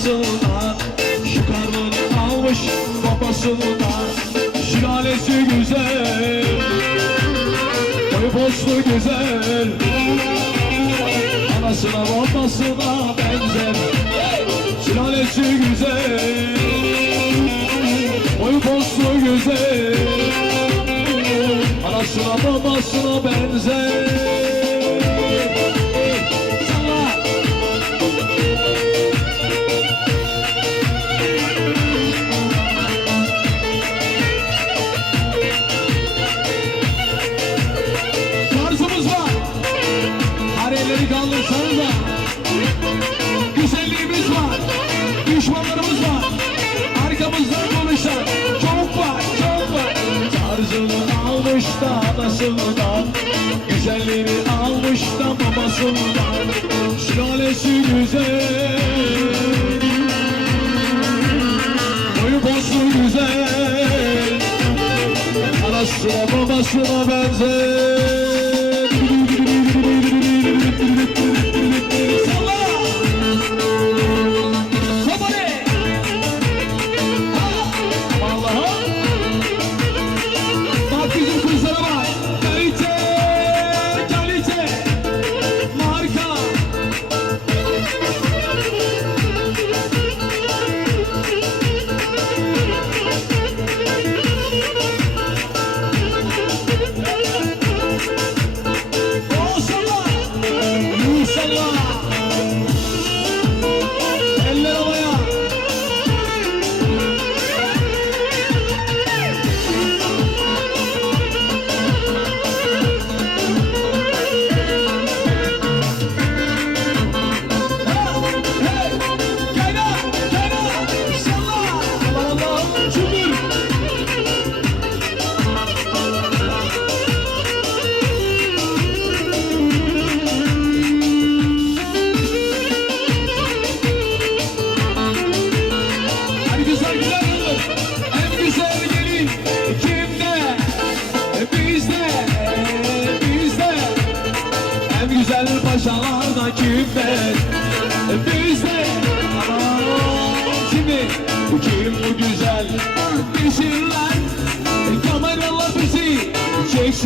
babasından Çıkarmanı almış babasından Şilalesi güzel Boyu poslu güzel. Anasına babasına benzer Şilalesi güzel Boyu poslu güzel. Anasına babasına benzer. almış da anasından Güzelleri almış da babasından Sülalesi güzel. Boyu bozu güzel. Anasına babasına benzer.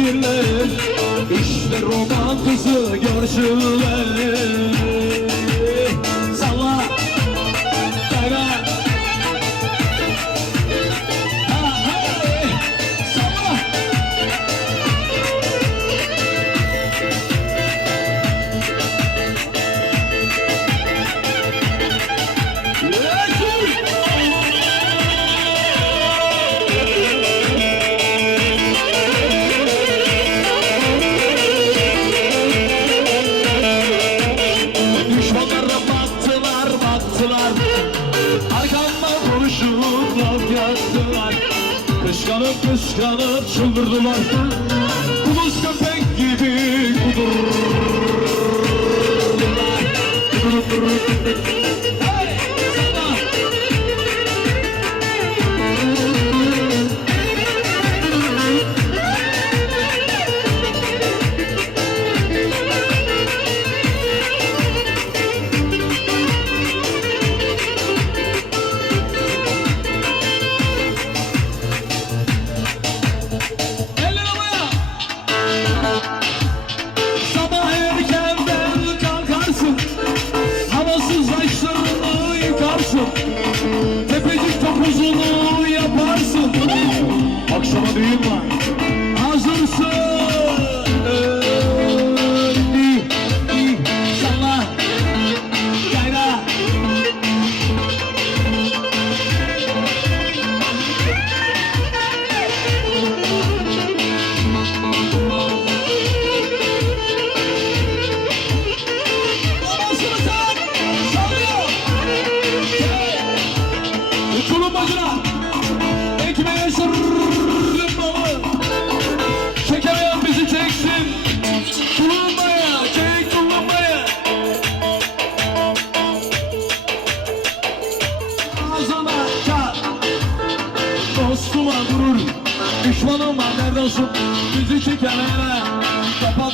fikirler İşte roman kızı görsünler. Osman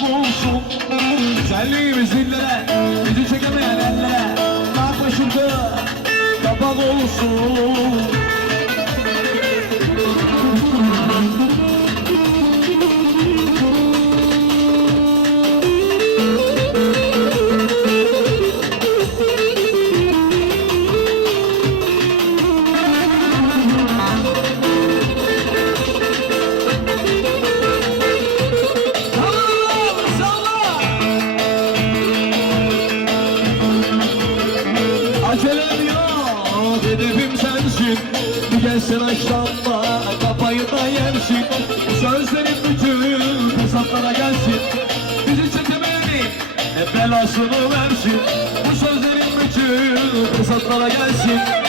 bulsun Güzelliğimiz dillere Bizi çekemeyen elle Kalk başımda Kapak olsun. karşını versin. Bu sözlerin bütün fırsatlara gelsin.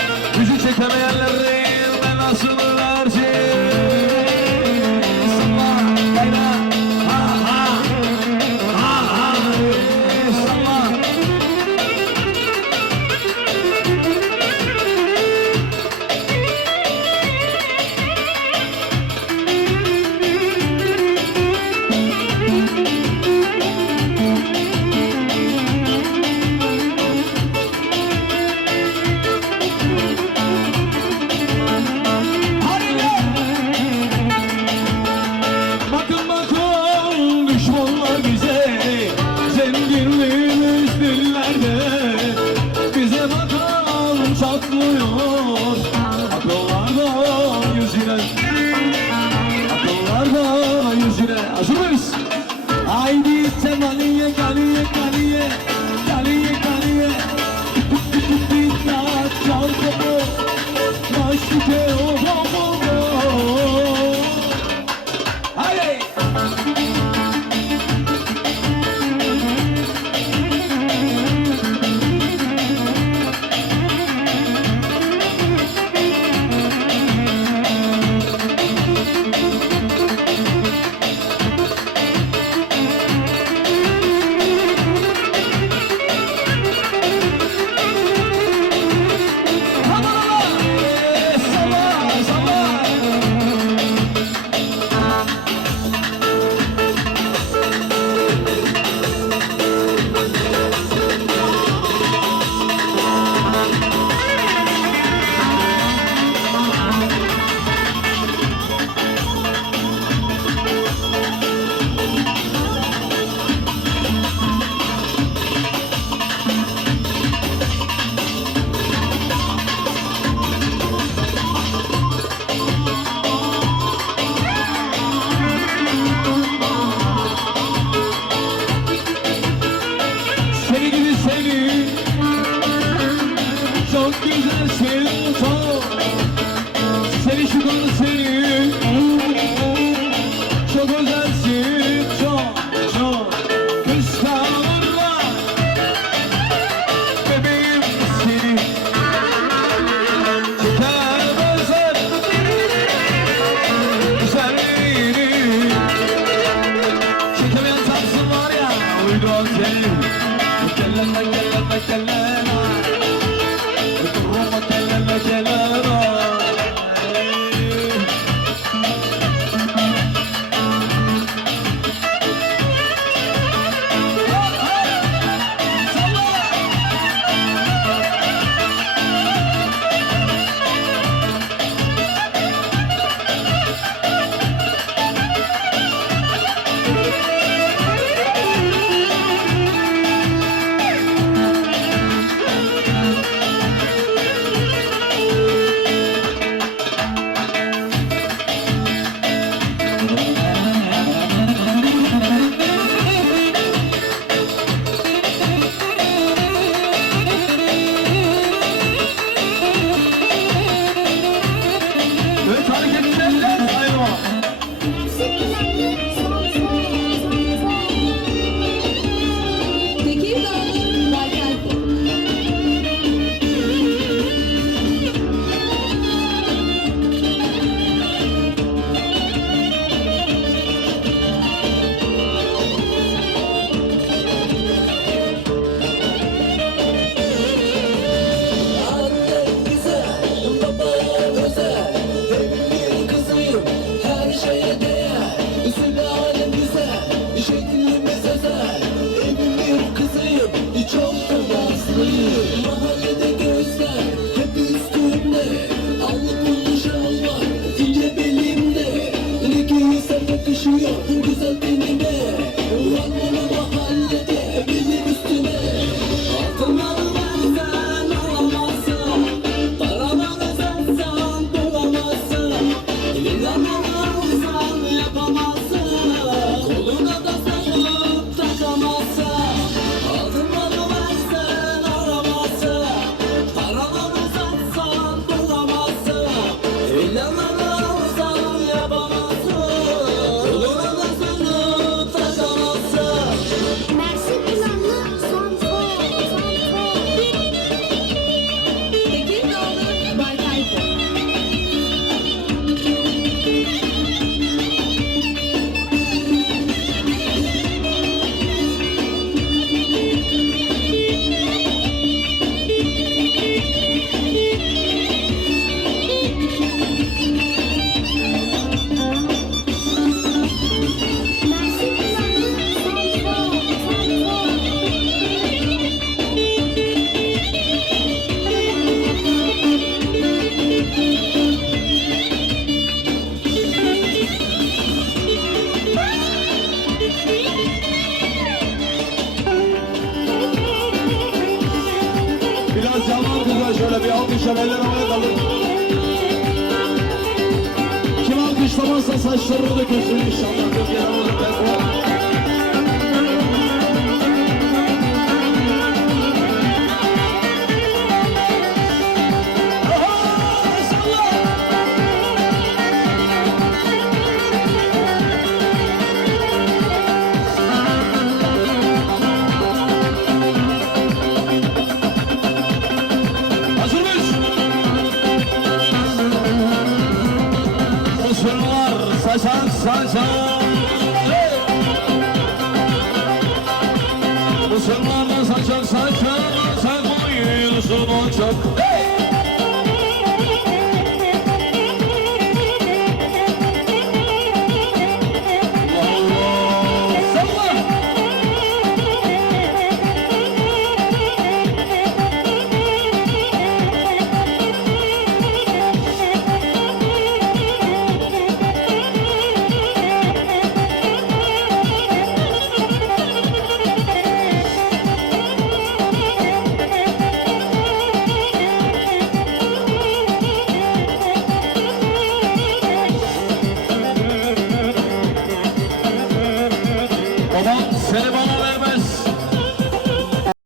Sal, sal, sal.